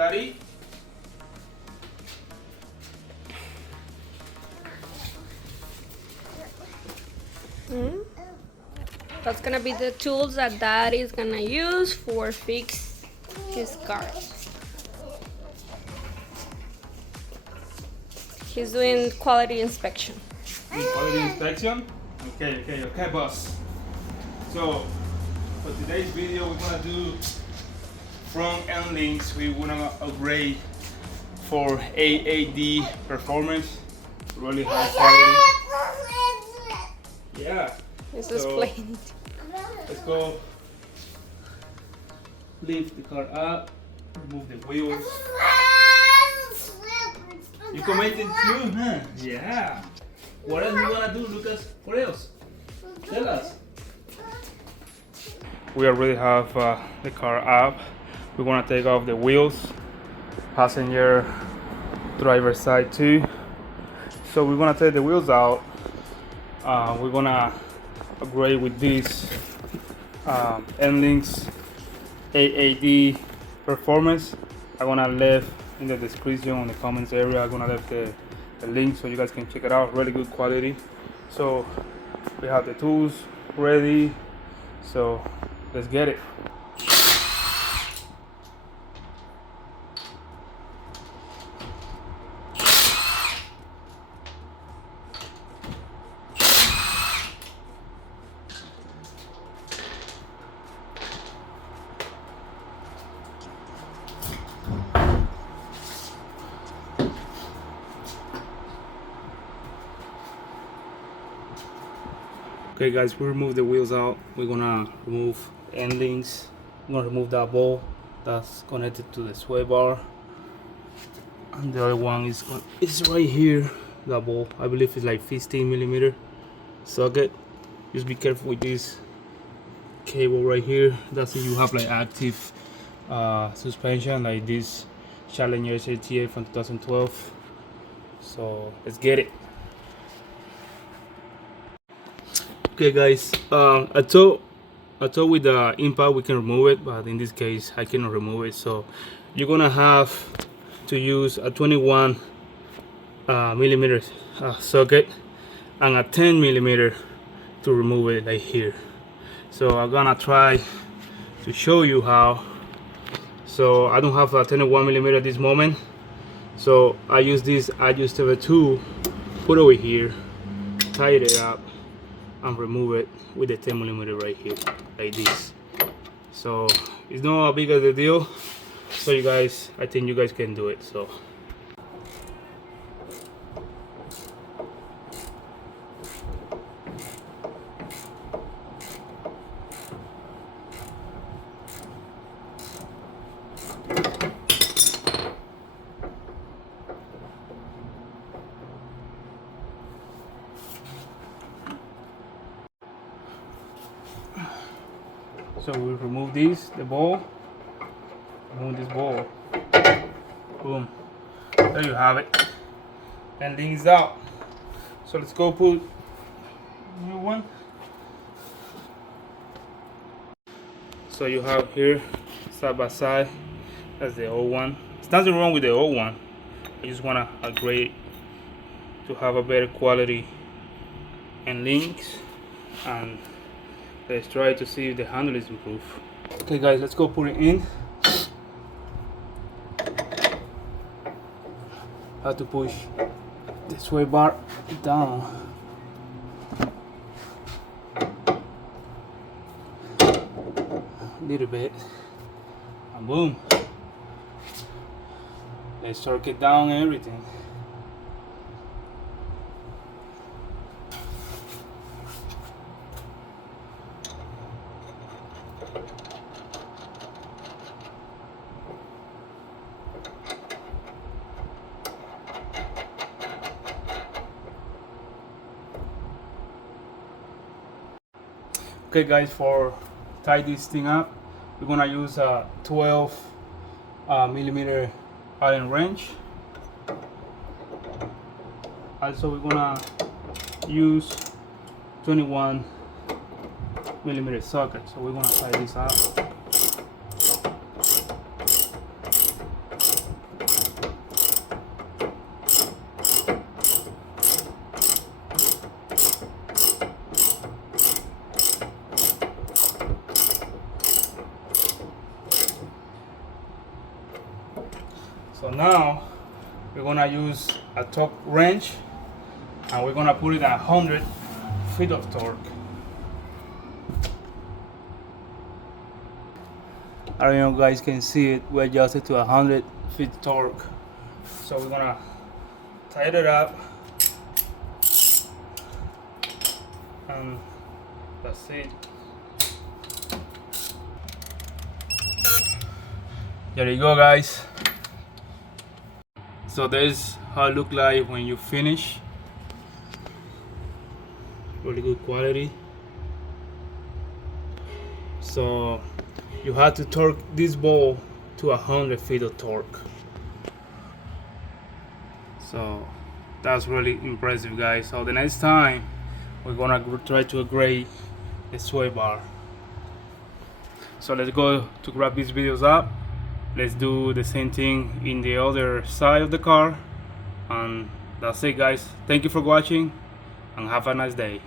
Daddy. That's gonna be the tools that Dad is gonna use for fix his car. He's doing quality inspection. Quality inspection. Okay, boss. So for today's video, we're gonna do front end links. We wanna upgrade for AAD Performance. Really high quality. Yeah. This is plain. Let's go. Lift the car up. Remove the wheels. You commented too, huh? Yeah. What else you wanna do, Lucas? What else? Tell us. We already have the car up. We're gonna take off the wheels, passenger, driver side too. So we're gonna take the wheels out. We're gonna upgrade with these N-Links AAD Performance. I'm gonna leave in the description on the comments area. I'm gonna leave the link so you guys can check it out. Really good quality. So we have the tools ready. So let's get it. Okay guys, we remove the wheels out. We're gonna remove end links. I'm gonna remove that ball that's connected to the sway bar, and the other one is right here. That ball, I believe it's like 15mm socket. Just be careful with this cable right here. That's if you have like active suspension like this Challenger SATA from 2012. So let's get it. Okay guys, I thought with the impact we can remove it, but in this case I cannot remove it. So you're gonna have to use a 21mm socket and a 10mm to remove it like here. So I'm gonna try to show you how. So I don't have a 21mm at this moment, so I use this adjuster tool, put over here, tighten it up, and remove it with the 10mm right here, like this. So it's not a big of a deal. So you guys, I think you guys can do it. So we remove the ball, remove this ball, boom, there you have it, and links out. So let's go put new one. So you have here side by side, that's the old one. There's nothing wrong with the old one, I just want to upgrade to have a better quality and links, and let's try to see if the handle is improved. Okay guys, let's go put it in. Have to push the sway bar down. A little bit. And boom. Let's torque it down and everything. Okay guys, for tie this thing up, we're gonna use a 12mm Allen wrench. Also we're gonna use 21mm socket. So we're gonna tie this up. gonna use a torque wrench, and we're gonna put it at 100 feet of torque. I don't know if you guys can see it, we adjusted to 100 feet torque. So we're gonna tighten it up, and that's it. There you go, guys. So there's how it look like when you finish. Really good quality. So you have to torque this ball to 100 feet of torque. So that's really impressive, guys. So the next time we're gonna try to grade the sway bar. So let's go to wrap these videos up. Let's do the same thing in the other side of the car, and that's it, guys. Thank you for watching and have a nice day.